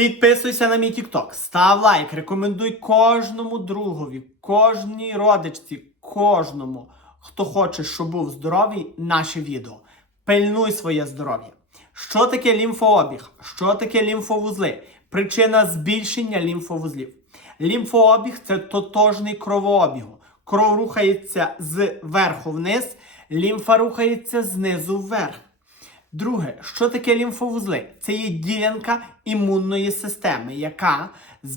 Підписуйся на мій TikTok, став лайк, рекомендуй кожному другові, кожній родичці, кожному, хто хоче, щоб був здоровий, наше відео. Пильнуй своє здоров'я. Що таке лімфообіг? Що таке лімфовузли? Причина збільшення лімфовузлів. Лімфообіг це тотожний кровообігу. Кров рухається зверху вниз, лімфа рухається знизу вверх. Друге, що таке лімфовузли? Це є ділянка імунної системи, яка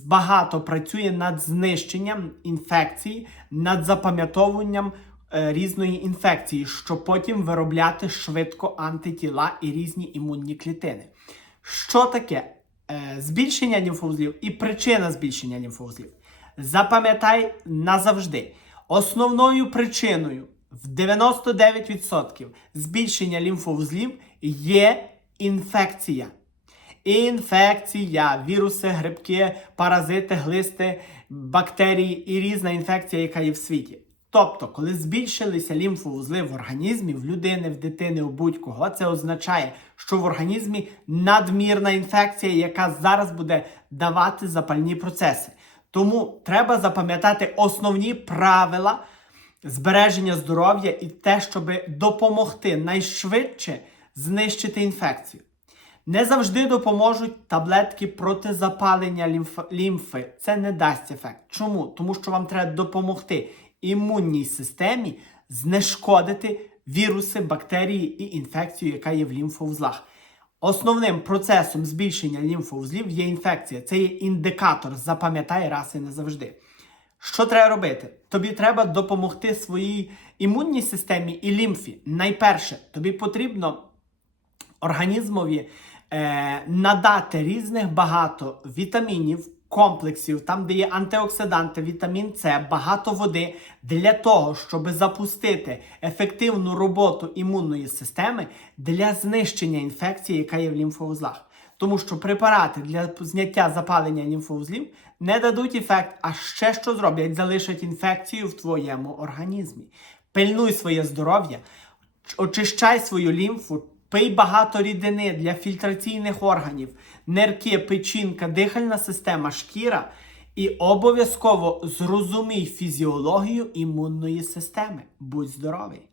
багато працює над знищенням інфекцій, над запам'ятовуванням е, різної інфекції, щоб потім виробляти швидко антитіла і різні імунні клітини. Що таке е, збільшення лімфовузлів і причина збільшення лімфовузлів? Запам'ятай назавжди. Основною причиною в 99% збільшення лімфовузлів є інфекція. Інфекція, віруси, грибки, паразити, глисти, бактерії і різна інфекція, яка є в світі. Тобто, коли збільшилися лімфовузли в організмі, в людини, в дитини, у будь-кого, це означає, що в організмі надмірна інфекція, яка зараз буде давати запальні процеси. Тому треба запам'ятати основні правила збереження здоров'я і те, щоб допомогти найшвидше знищити інфекцію. Не завжди допоможуть таблетки проти запалення лімф- лімфи. Це не дасть ефект. Чому? Тому що вам треба допомогти імунній системі знешкодити віруси, бактерії і інфекцію, яка є в лімфовузлах. Основним процесом збільшення лімфовузлів є інфекція. Це є індикатор. Запам'ятай раз і назавжди. Що треба робити? Тобі треба допомогти своїй імунній системі і лімфі. Найперше, тобі потрібно організмові е, надати різних багато вітамінів, комплексів, там, де є антиоксиданти, вітамін С, багато води для того, щоб запустити ефективну роботу імунної системи для знищення інфекції, яка є в лімфовузлах. Тому що препарати для зняття запалення лімфовузлів не дадуть ефект, а ще що зроблять, залишать інфекцію в твоєму організмі. Пильнуй своє здоров'я, очищай свою лімфу, пий багато рідини для фільтраційних органів, нирки, печінка, дихальна система, шкіра. І обов'язково зрозумій фізіологію імунної системи. Будь здоровий!